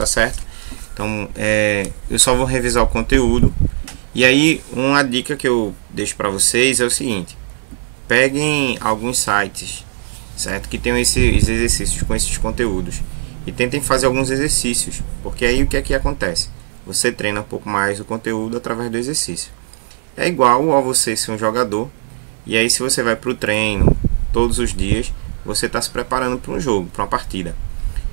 tá certo? Então eu só vou revisar o conteúdo. E aí uma dica que eu deixo para vocês é o seguinte: peguem alguns sites, certo, que tenham esses exercícios com esses conteúdos e tentem fazer alguns exercícios, porque aí o que é que acontece? Você treina um pouco mais o conteúdo através do exercício. É igual a você ser um jogador, e aí se você vai para o treino todos os dias, você está se preparando para um jogo, para uma partida.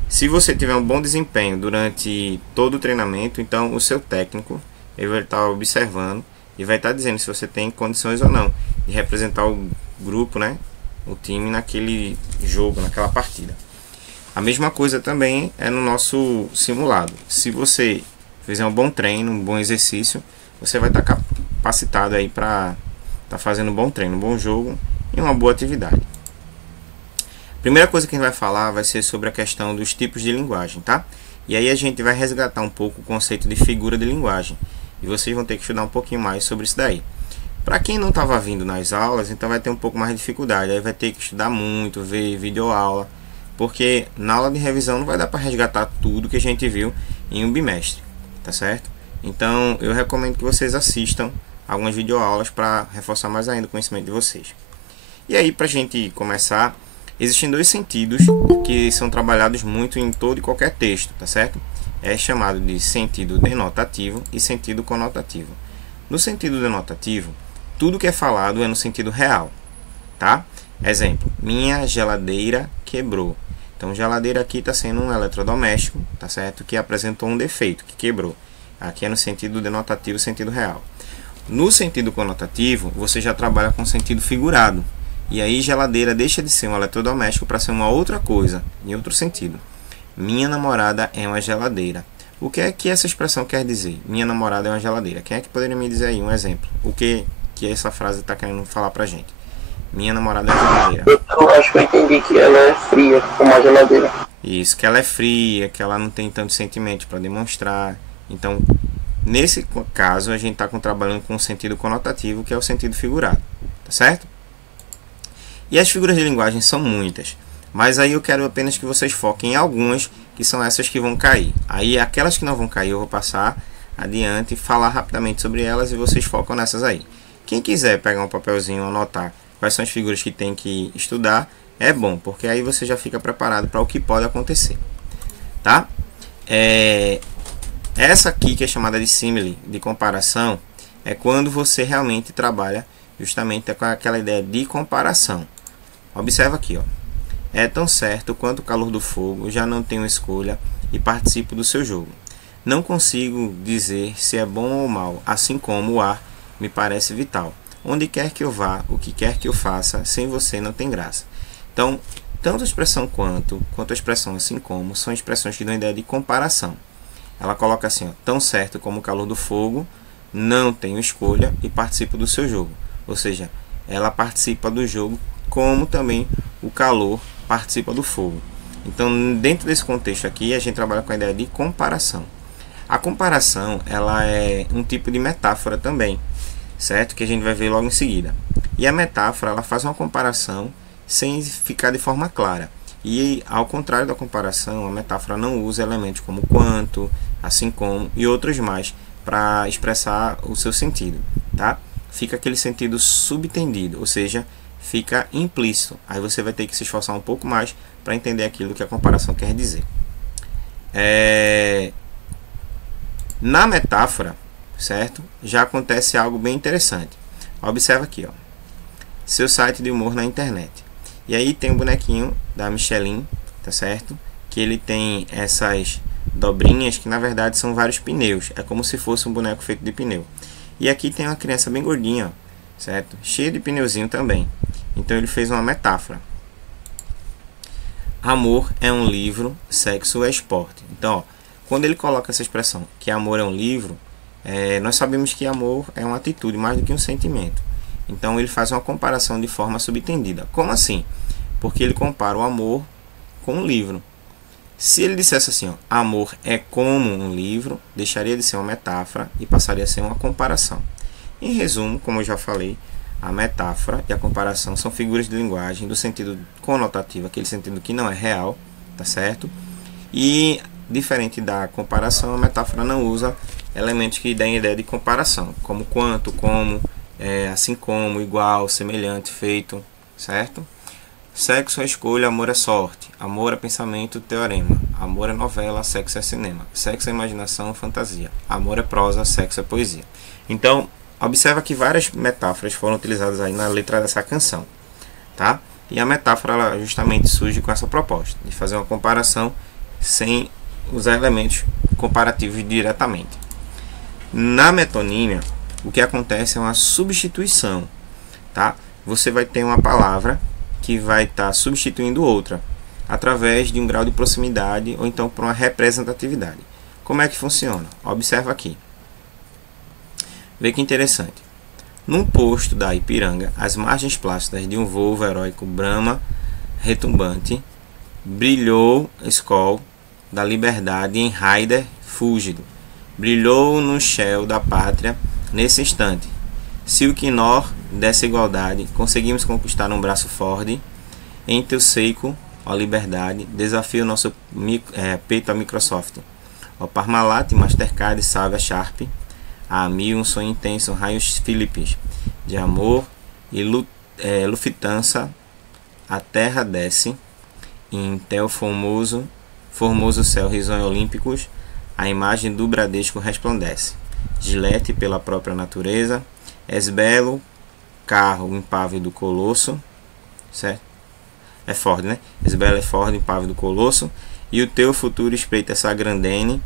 Se você tiver um bom desempenho durante todo o treinamento, então o seu técnico ele vai estar observando e vai estar dizendo se você tem condições ou não de representar o grupo, né, o time naquele jogo, naquela partida. A mesma coisa também é no nosso simulado. Se você fizer um bom treino, um bom exercício, você vai estar capacitado aí para estar fazendo um bom treino, um bom jogo e uma boa atividade. A primeira coisa que a gente vai falar vai ser sobre a questão dos tipos de linguagem, tá? E aí a gente vai resgatar um pouco o conceito de figura de linguagem. E vocês vão ter que estudar um pouquinho mais sobre isso daí. Para quem não estava vindo nas aulas, então vai ter um pouco mais de dificuldade. Aí vai ter que estudar muito, ver videoaula, porque na aula de revisão não vai dar para resgatar tudo que a gente viu em um bimestre, tá certo? Então eu recomendo que vocês assistam algumas videoaulas para reforçar mais ainda o conhecimento de vocês. E aí, para a gente começar, existem dois sentidos que são trabalhados muito em todo e qualquer texto, tá certo? É chamado de sentido denotativo e sentido conotativo. No sentido denotativo, tudo que é falado é no sentido real, tá? Exemplo: minha geladeira quebrou. Então, geladeira aqui está sendo um eletrodoméstico, tá certo? Que apresentou um defeito, que quebrou. Aqui é no sentido denotativo, sentido real. No sentido conotativo, você já trabalha com sentido figurado. E aí, geladeira deixa de ser um eletrodoméstico para ser uma outra coisa, em outro sentido. Minha namorada é uma geladeira. O que é que essa expressão quer dizer? Minha namorada é uma geladeira. Quem é que poderia me dizer aí um exemplo? O que essa frase está querendo falar pra gente? Minha namorada é uma geladeira. Eu acho que eu entendi que ela é fria, como uma geladeira. Isso, que ela é fria, que ela não tem tanto sentimento para demonstrar. Então, nesse caso, a gente está trabalhando com o sentido conotativo, que é o sentido figurado. Tá certo? E as figuras de linguagem são muitas, mas aí eu quero apenas que vocês foquem em algumas, que são essas que vão cair. Aí aquelas que não vão cair eu vou passar adiante e falar rapidamente sobre elas, e vocês focam nessas aí. Quem quiser pegar um papelzinho e anotar quais são as figuras que tem que estudar, é bom, porque aí você já fica preparado para o que pode acontecer, tá? Essa aqui, que é chamada de símile, de comparação, é quando você realmente trabalha justamente com aquela ideia de comparação. Observa aqui, ó. É tão certo quanto o calor do fogo, já não tenho escolha e participo do seu jogo. Não consigo dizer se é bom ou mal, assim como o ar me parece vital. Onde quer que eu vá, o que quer que eu faça, sem você não tem graça. Então, tanto a expressão quanto a expressão assim como são expressões que dão ideia de comparação. Ela coloca assim, ó, tão certo como o calor do fogo, não tenho escolha e participo do seu jogo. Ou seja, ela participa do jogo como também o calor participa do fogo. Então, dentro desse contexto aqui, a gente trabalha com a ideia de comparação. A comparação, ela é um tipo de metáfora também, certo? Que a gente vai ver logo em seguida. E a metáfora, ela faz uma comparação sem ficar de forma clara. E ao contrário da comparação, a metáfora não usa elementos como quanto, assim como e outros mais para expressar o seu sentido, tá? Fica aquele sentido subtendido, ou seja, fica implícito. Aí você vai ter que se esforçar um pouco mais para entender aquilo que a comparação quer dizer. Na metáfora, certo? Já acontece algo bem interessante. Observa aqui, ó. Seu site de humor na internet. E aí tem um bonequinho da Michelin, tá certo? Que ele tem essas dobrinhas que na verdade são vários pneus. É como se fosse um boneco feito de pneu. E aqui tem uma criança bem gordinha, ó, certo? Cheia de pneuzinho também. Então ele fez uma metáfora. Amor é um livro, sexo é esporte. Então, ó, quando ele coloca essa expressão que amor é um livro, nós sabemos que amor é uma atitude mais do que um sentimento. Então ele faz uma comparação de forma subtendida. Como assim? Porque ele compara o amor com um livro. Se ele dissesse assim, ó, amor é como um livro, deixaria de ser uma metáfora e passaria a ser uma comparação. Em resumo, como eu já falei, a metáfora e a comparação são figuras de linguagem do sentido conotativo, aquele sentido que não é real, tá certo? E diferente da comparação, a metáfora não usa elementos que deem ideia de comparação, como quanto, como, assim como, igual, semelhante, feito, certo? Sexo é escolha, amor é sorte, amor é pensamento, teorema, amor é novela, sexo é cinema, sexo é imaginação, fantasia, amor é prosa, sexo é poesia. Então, observa que várias metáforas foram utilizadas aí na letra dessa canção, tá? E a metáfora ela justamente surge com essa proposta de fazer uma comparação sem usar elementos comparativos diretamente. Na metonímia, o que acontece é uma substituição, tá? Você vai ter uma palavra que vai estar substituindo outra através de um grau de proximidade ou então por uma representatividade. Como é que funciona? Observa aqui. Vê que interessante. Num posto da Ipiranga, as margens plásticas de um voo heróico Brahma retumbante brilhou Skol da liberdade em Raider fúlgido. Brilhou no shell da pátria nesse instante. Silquinor dessa igualdade, conseguimos conquistar um braço Ford. Em teu seiko, ó liberdade, desafio nosso peito a Microsoft. Ó Parmalat, Mastercard, salve a Sharp. A mil um sonho intenso, raios Philips, de amor e Lufthansa, a terra desce, em tel formoso céu risonho olímpicos, a imagem do Bradesco resplandece. Gillette pela própria natureza, és belo, carro impávido colosso, certo? É Ford, né? És belo é Ford, impávido colosso, e o teu futuro espreita essa grandene,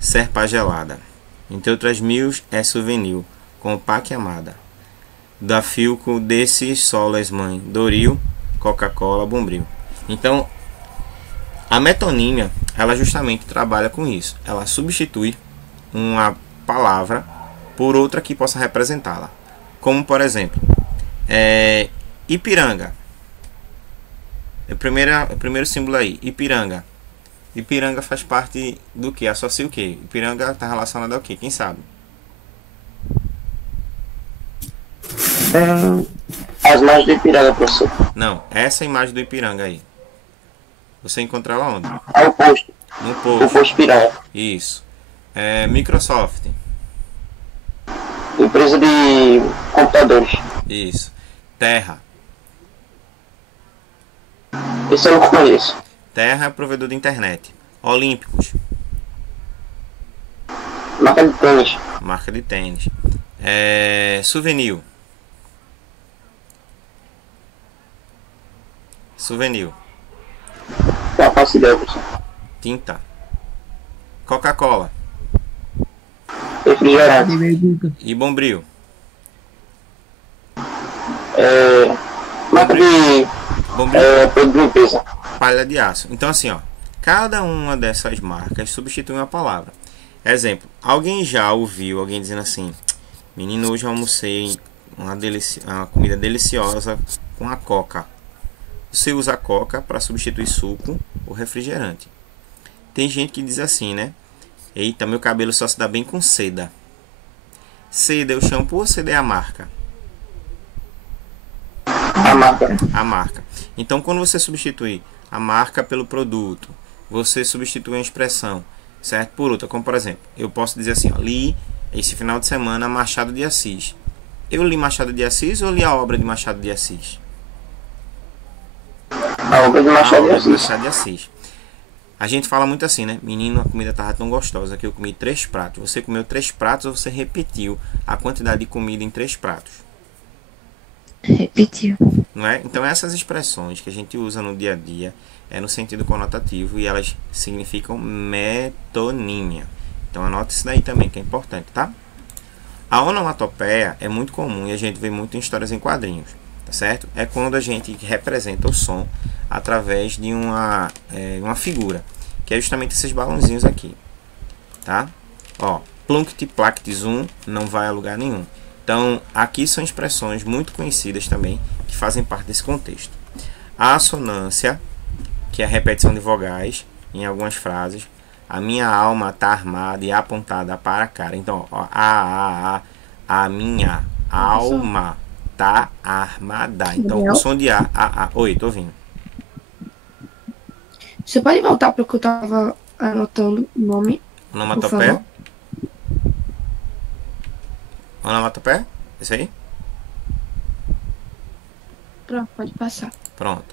serpa gelada. Entre outras mil é souvenir, com paque amada. Da Filco, desses solas mãe, Doril, Coca-Cola, Bombril. Então, a metonímia, ela justamente trabalha com isso. Ela substitui uma palavra por outra que possa representá-la. Como, por exemplo, Ipiranga. O primeiro símbolo aí, Ipiranga. Ipiranga faz parte do que? Associa o que? Ipiranga está relacionado ao que? Quem sabe? As margens do Ipiranga, professor. Não, essa imagem do Ipiranga aí. Você encontra ela onde? É o posto. No O posto. posto Ipiranga. Isso. Microsoft. Empresa de computadores. Isso. Terra. Esse eu não conheço. Terra é provedor de internet. Olímpicos. Marca de tênis. Marca de tênis. Souvenir. Souvenir. Não faço ideia, professor. Tinta. Coca-Cola. Refrigerante. E Bombril. Marca de Bombril. produto de limpeza. Palha de aço. Então assim, ó, cada uma dessas marcas substitui uma palavra. Exemplo, alguém já ouviu alguém dizendo assim: menino, hoje eu almocei uma comida deliciosa com a coca. Você usa a coca para substituir suco ou refrigerante. Tem gente que diz assim, né? Eita, meu cabelo só se dá bem com seda. Seda é o shampoo ou seda é a marca? A marca. A marca. Então, quando você substitui a marca pelo produto, você substitui a expressão, certo, por outra. Como por exemplo, eu posso dizer assim, ó, li esse final de semana Machado de Assis. Eu li Machado de Assis ou li a obra de Machado de Assis? A obra de A Machado de obra de Assis. Machado de Assis. A gente fala muito assim, né? Menino, a comida tava tão gostosa que eu comi 3 pratos. Você comeu 3 pratos ou você repetiu a quantidade de comida em 3 pratos? Repetiu. Não é? Então essas expressões que a gente usa no dia a dia é no sentido conotativo e elas significam metonímia. Então anote isso daí também que é importante, tá? A onomatopeia é muito comum e a gente vê muito em histórias em quadrinhos, tá certo? É quando a gente representa o som através de uma figura, que é justamente esses balãozinhos aqui, tá? Ó, plunct, plact, zoom, não vai a lugar nenhum. Então, aqui são expressões muito conhecidas também, que fazem parte desse contexto. A assonância, que é a repetição de vogais em algumas frases. A minha alma está armada e apontada para a cara. Então, ó, a minha alma está armada. Então, o som de a. Oi, tô ouvindo. Você pode voltar para o que eu tava anotando o nome, por Onomatopeia? favor. Onomatopeia? Isso aí? Pronto, pode passar. Pronto.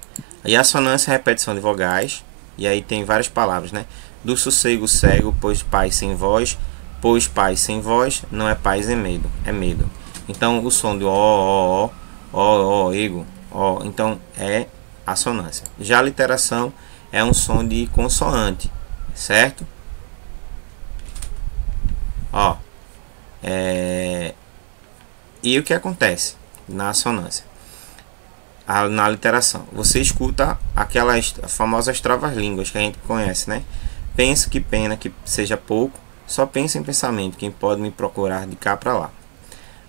E a assonância é a repetição de vogais. E aí tem várias palavras, né? Do sossego cego, pois paz sem voz. Pois paz sem voz, não é paz, é medo. É medo. Então o som do ó, ego, ó. Então é assonância. Já a literação é um som de consoante, certo? Ó. E o que acontece na assonância? Na literação, você escuta aquelas famosas travas-línguas que a gente conhece, né? Penso que pena que seja pouco, só penso em pensamento, quem pode me procurar de cá pra lá.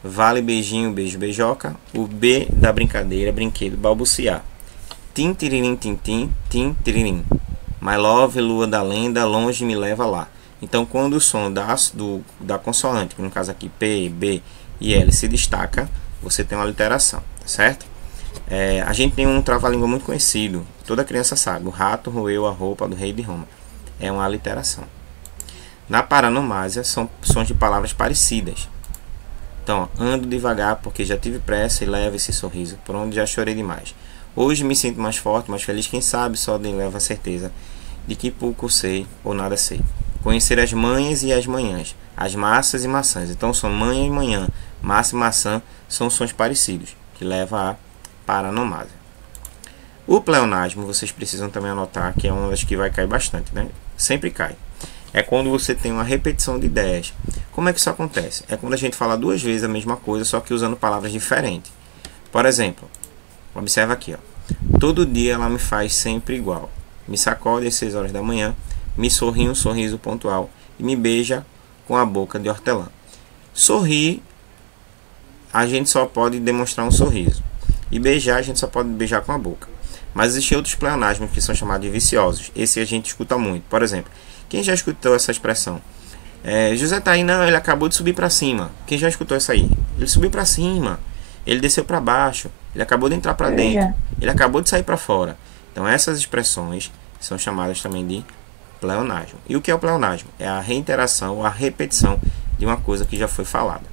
Vale beijinho, beijo, beijoca, o B da brincadeira, brinquedo, balbuciar. Tim, tiririm, tim, tim, tim, tiririm. My love, lua da lenda, longe me leva lá. Então, quando o som da consoante, no caso aqui P, B e L, se destaca, você tem uma literação, tá certo? A gente tem um trava-língua muito conhecido, toda criança sabe, o rato roeu a roupa do rei de Roma. É uma aliteração. Na paranomásia são sons de palavras parecidas. Então, ando devagar porque já tive pressa e levo esse sorriso, por onde já chorei demais. Hoje me sinto mais forte, mais feliz, quem sabe só de leva a certeza de que pouco sei ou nada sei. Conhecer as manhas e as manhãs, as massas e maçãs. Então, são manhã e manhã, massa e maçã são sons parecidos, que levam a paranomásia. O pleonasmo, vocês precisam também anotar, que é uma das que vai cair bastante, né? Sempre cai. É quando você tem uma repetição de ideias. Como é que isso acontece? É quando a gente fala duas vezes a mesma coisa, só que usando palavras diferentes. Por exemplo, observa aqui, ó. Todo dia ela me faz sempre igual. Me sacode às 6 horas da manhã, me sorri um sorriso pontual e me beija com a boca de hortelã. Sorrir, a gente só pode demonstrar um sorriso. E beijar, a gente só pode beijar com a boca. Mas existem outros pleonasmos que são chamados de viciosos. Esse a gente escuta muito. Por exemplo, quem já escutou essa expressão? José tá aí, não, ele acabou de subir para cima. Quem já escutou isso aí? Ele subiu para cima, ele desceu para baixo, ele acabou de entrar para dentro, ele acabou de sair para fora. Então essas expressões são chamadas também de pleonasmo. E o que é o pleonasmo? É a reiteração ou a repetição de uma coisa que já foi falada.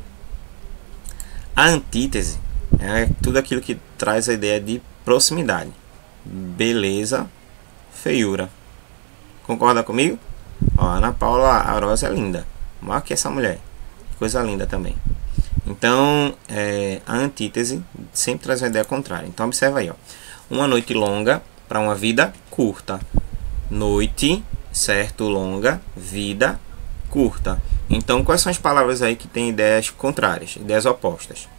A antítese é tudo aquilo que traz a ideia de proximidade. Beleza, feiura. Concorda comigo? Ó, Ana Paula Arosa é linda. Olha que essa mulher. Coisa linda também. Então, a antítese sempre traz uma ideia contrária. Então, observa aí. Ó. Uma noite longa para uma vida curta. Noite, certo, longa, vida curta. Então, quais são as palavras aí que têm ideias contrárias, ideias opostas?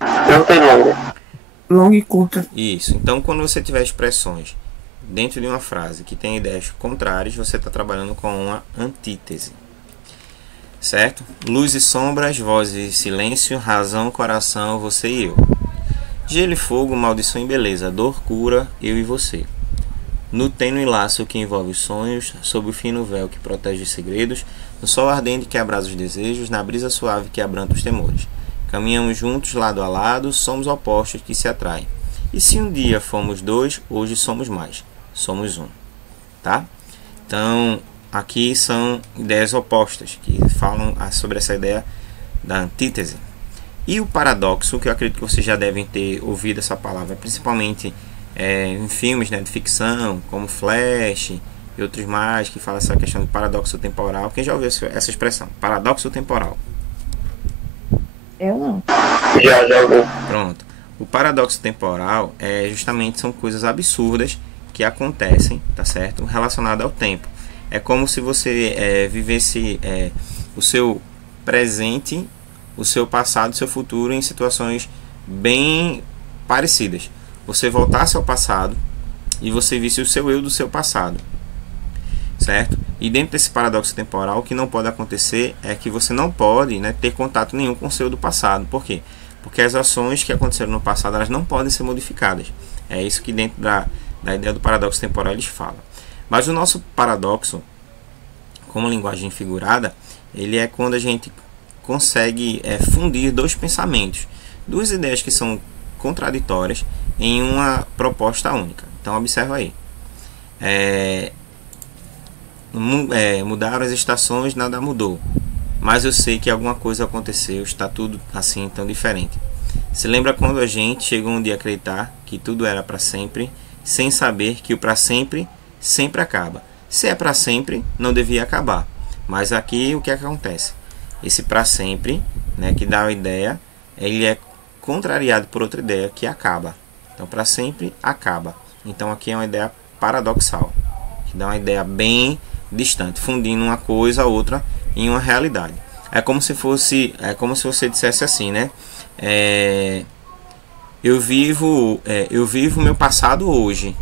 Curta e longa. Longa e curta. Isso. Então, quando você tiver expressões dentro de uma frase que tem ideias contrárias, você está trabalhando com uma antítese. Certo? Luz e sombras, voz e silêncio, razão, coração, você e eu. Gelo e fogo, maldição e beleza, dor, cura, eu e você. No tênue laço que envolve os sonhos, sob o fino véu que protege os segredos, no sol ardente que abrasa os desejos, na brisa suave que abranta os temores. Caminhamos juntos, lado a lado, somos opostos que se atraem. E se um dia fomos dois, hoje somos mais. Somos um. Tá? Então, aqui são ideias opostas, que falam sobre essa ideia da antítese. E o paradoxo, que eu acredito que vocês já devem ter ouvido essa palavra, principalmente em filmes, né, de ficção, como Flash e outros mais, que falam essa questão do paradoxo temporal. Quem já ouviu essa expressão? Paradoxo temporal. Eu não. Já ouvi. Pronto. O paradoxo temporal justamente são coisas absurdas que acontecem, tá certo? Relacionado ao tempo. É como se você vivesse o seu presente, o seu passado, o seu futuro em situações bem parecidas. Você voltasse ao passado e você visse o seu eu do seu passado, certo? E dentro desse paradoxo temporal, o que não pode acontecer é que você não pode, né, ter contato nenhum com o seu do passado. Por quê? Porque as ações que aconteceram no passado, elas não podem ser modificadas. É isso que dentro da ideia do paradoxo temporal eles falam. Mas o nosso paradoxo, como linguagem figurada, ele é quando a gente consegue fundir dois pensamentos, duas ideias que são contraditórias em uma proposta única. Então observa aí. mudaram as estações, nada mudou. Mas eu sei que alguma coisa aconteceu, está tudo assim tão diferente. Se lembra quando a gente chegou um dia a acreditar que tudo era para sempre, sem saber que o para sempre sempre acaba. Se é para sempre, não devia acabar. Mas aqui o que acontece? Esse para sempre, né, que dá a ideia, ele é contrariado por outra ideia que acaba. Então para sempre acaba. Então aqui é uma ideia paradoxal, que dá uma ideia bem distante, fundindo uma coisa a outra em uma realidade. É como se você dissesse assim, né? Eu vivo meu passado hoje.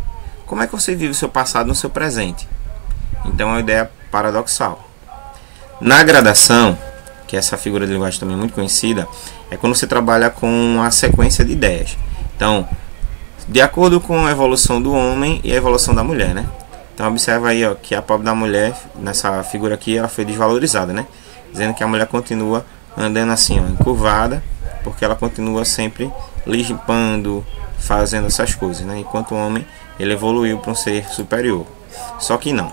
Como é que você vive o seu passado no seu presente? Então é uma ideia paradoxal. Na gradação, que é essa figura de linguagem também muito conhecida, é quando você trabalha com uma sequência de ideias. Então, de acordo com a evolução do homem e a evolução da mulher, né? Então observa aí, ó, que a pobre da mulher, nessa figura aqui, ela foi desvalorizada, né? Dizendo que a mulher continua andando assim, ó, encurvada, porque ela continua sempre limpando, fazendo essas coisas, né? Enquanto o homem, ele evoluiu para um ser superior. Só que não.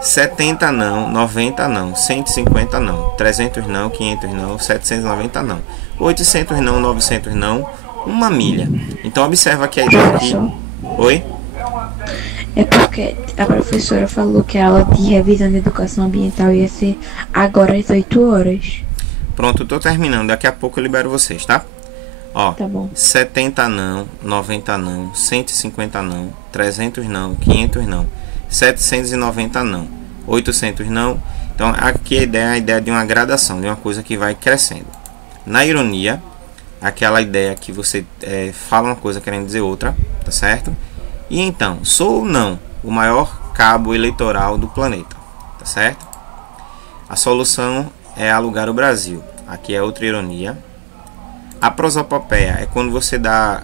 70 não, 90 não, 150 não, 300 não, 500 não, 790 não, 800 não, 900 não, uma milha. Então observa que a ideia aqui... Oi? É porque a professora falou que a aula de revisão de educação ambiental ia ser agora às 8 horas. Pronto, eu tô terminando. Daqui a pouco eu libero vocês, tá? Ó, Tá bom. 70 não, 90 não, 150 não, 300 não, 500 não, 790 não, 800 não. Então aqui a ideia de uma gradação, de uma coisa que vai crescendo. Na ironia, aquela ideia que você fala uma coisa querendo dizer outra, tá certo? E então, sou ou não o maior cabo eleitoral do planeta, tá certo? A solução é alugar o Brasil. Aqui é outra ironia. A prosopopeia é quando você dá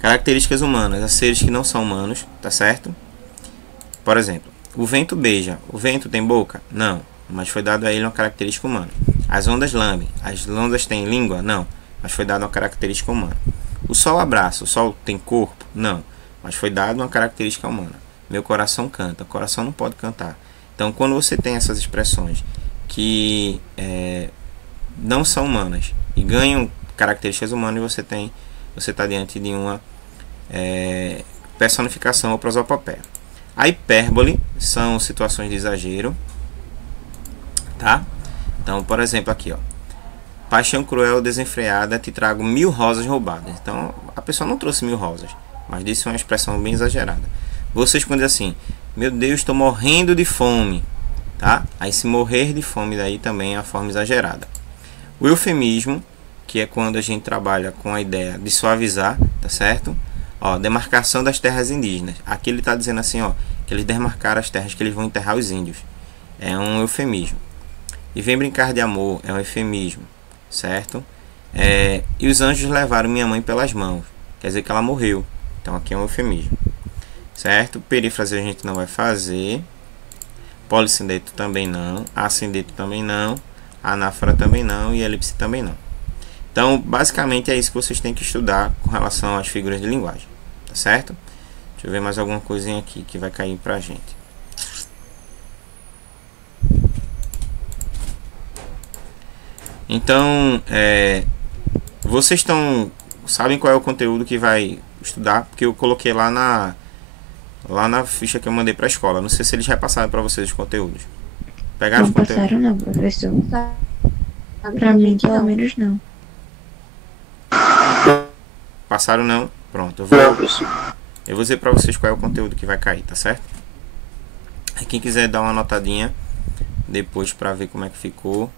características humanas a seres que não são humanos, tá certo? Por exemplo, o vento beija. O vento tem boca? Não, mas foi dado a ele uma característica humana. As ondas lambem. As ondas têm língua? Não, mas foi dado uma característica humana. O sol abraça. O sol tem corpo? Não, mas foi dado uma característica humana. Meu coração canta. O coração não pode cantar. Então, quando você tem essas expressões que não são humanas e ganham características humanas, você está diante de uma personificação ou prosopopeia. A hipérbole são situações de exagero, tá? Então, por exemplo, aqui, ó. Paixão cruel, desenfreada, te trago 1000 rosas roubadas. Então, a pessoa não trouxe 1000 rosas, mas disse uma expressão bem exagerada. Vocês quando dizem assim, meu Deus, estou morrendo de fome, tá? Aí se morrer de fome daí também é a forma exagerada. O eufemismo, que é quando a gente trabalha com a ideia de suavizar, tá certo? Ó, demarcação das terras indígenas. Aqui ele está dizendo assim, ó, que eles demarcaram as terras que eles vão enterrar os índios. É um eufemismo. E vem brincar de amor, é um eufemismo, certo? E os anjos levaram minha mãe pelas mãos. Quer dizer que ela morreu. Então aqui é um eufemismo, certo? Perífrase a gente não vai fazer. Polissindeto também não. Assindeto também não. Anáfora também não. E elipse também não. Então, basicamente é isso que vocês têm que estudar com relação às figuras de linguagem, tá certo? Deixa eu ver mais alguma coisinha aqui que vai cair pra gente. Então, vocês sabem qual é o conteúdo que vai estudar, porque eu coloquei lá na ficha que eu mandei para a escola. Não sei se eles repassaram para vocês os conteúdos. Pegaram Não os conteúdos? passaram não, professor. Pra mim, pelo menos não. Passaram não? Pronto, eu vou dizer para vocês qual é o conteúdo que vai cair, tá certo? Aí quem quiser dar uma anotadinha depois para ver como é que ficou.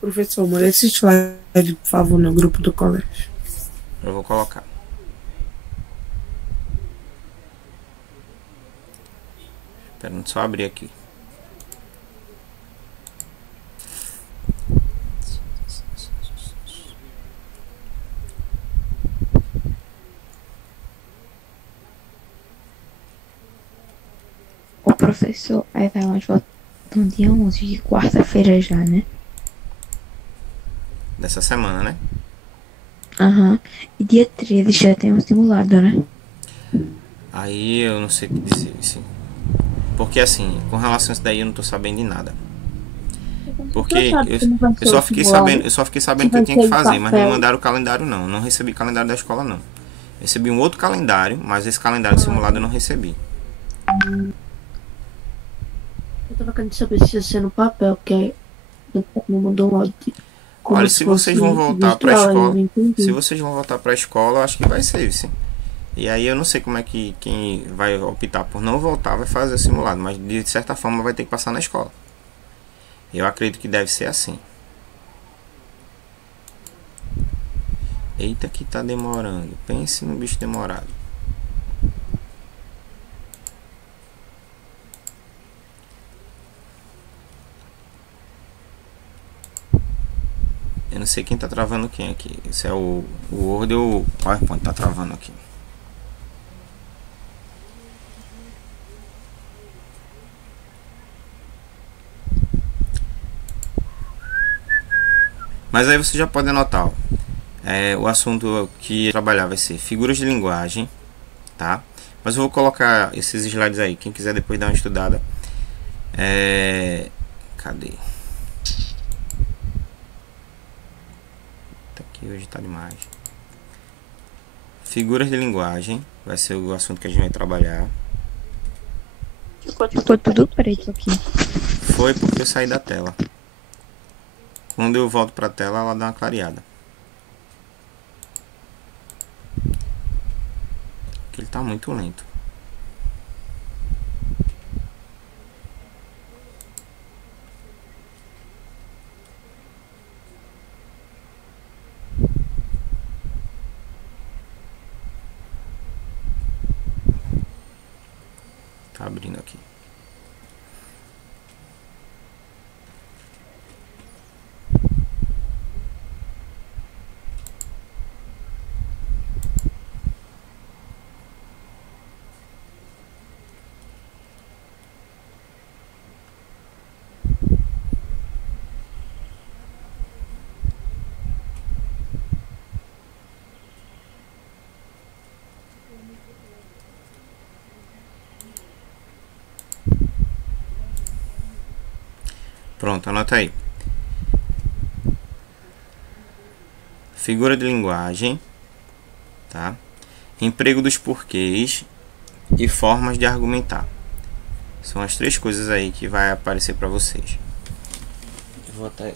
Professor, manda esse slide, por favor, no grupo do colégio. Eu vou colocar. Esperando só abrir aqui. O professor, aí vai mais volta no dia 11, de quarta-feira já, né? Dessa semana, né? Aham. E dia 13 já tem um simulado, né? Aí eu não sei o que dizer, assim. Porque assim, com relação a isso daí eu não tô sabendo de nada. Porque eu só fiquei sabendo, que eu tinha que fazer, mas não me mandaram o calendário não. Eu não recebi calendário da escola não. Recebi um outro calendário, mas esse calendário simulado eu não recebi. Eu tava querendo saber se ia ser no papel, porque me mandou um áudio. Olha, se vocês vão voltar pra escola, eu acho que vai ser, sim. E aí eu não sei como é que quem vai optar por não voltar vai fazer o simulado, mas de certa forma vai ter que passar na escola. Eu acredito que deve ser assim. Eita que tá demorando. Pense no bicho demorado. Eu não sei quem tá travando quem aqui. Esse é o Word ou o PowerPoint tá travando aqui. Mas aí você já pode anotar, ó. O assunto que eu trabalhar vai ser figuras de linguagem, tá? Mas eu vou colocar esses slides aí. Quem quiser depois dar uma estudada. Cadê? Tá aqui, hoje tá demais. Figuras de linguagem vai ser o assunto que a gente vai trabalhar. Ficou tudo preto aqui. Foi porque eu saí da tela. Quando eu volto pra tela, ela dá uma clareada. Porque ele tá muito lento. Tá abrindo aqui. Pronto, anota aí. Figura de linguagem, tá? Emprego dos porquês e formas de argumentar. São as três coisas aí que vai aparecer para vocês. Eu vou até...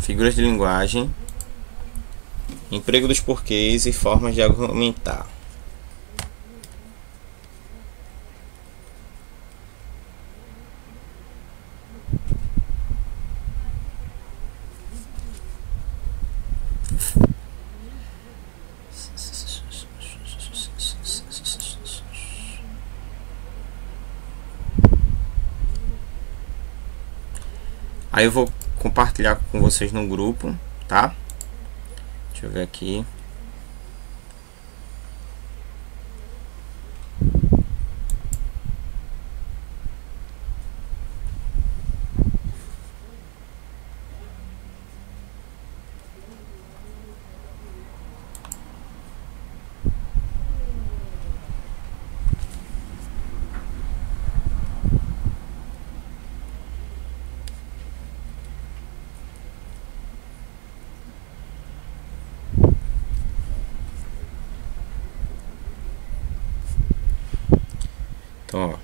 Figuras de linguagem, emprego dos porquês e formas de argumentar. Aí eu vou compartilhar com vocês no grupo, tá? Deixa eu ver aqui. Então,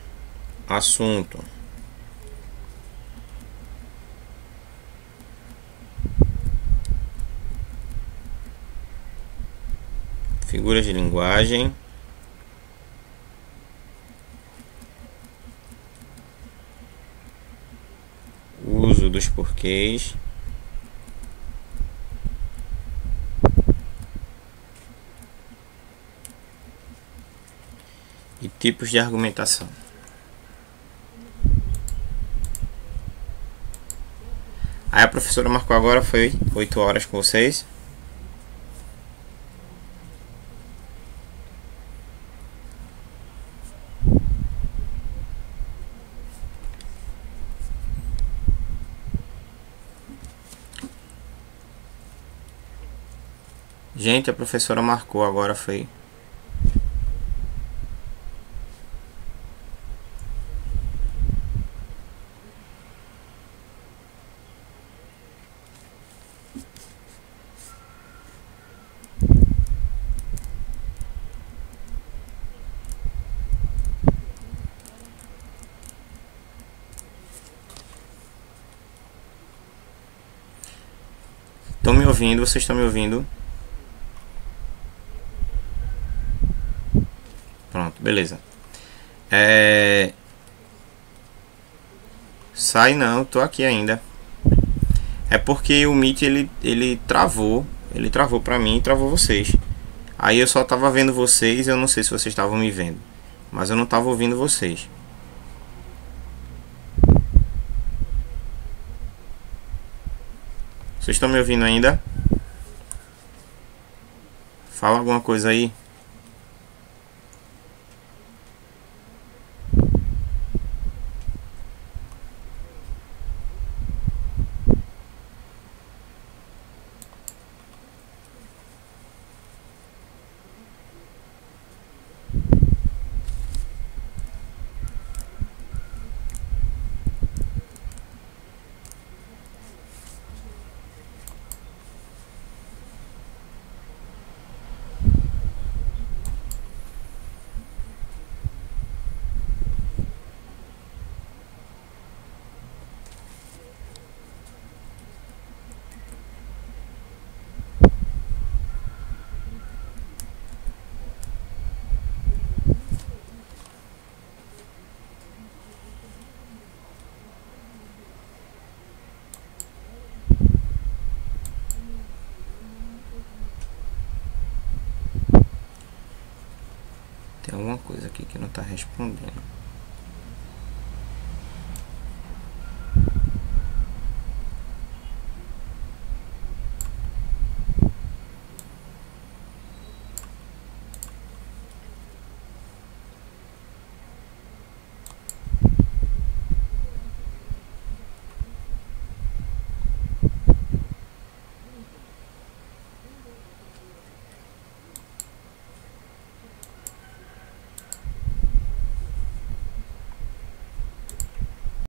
ó, assunto. Figuras de linguagem. Uso dos porquês. E tipos de argumentação. Aí a professora marcou agora, foi 8 horas com vocês. Gente, a professora marcou agora, foi. Estão me ouvindo? Vocês estão me ouvindo? Pronto, beleza. Sai não, tô aqui ainda. É porque o Meet ele travou. Ele travou pra mim e travou vocês. Aí eu só tava vendo vocês. Eu não sei se vocês estavam me vendo, mas eu não tava ouvindo vocês. Vocês estão me ouvindo ainda? Fala alguma coisa aí. Tem alguma coisa aqui que não tá respondendo.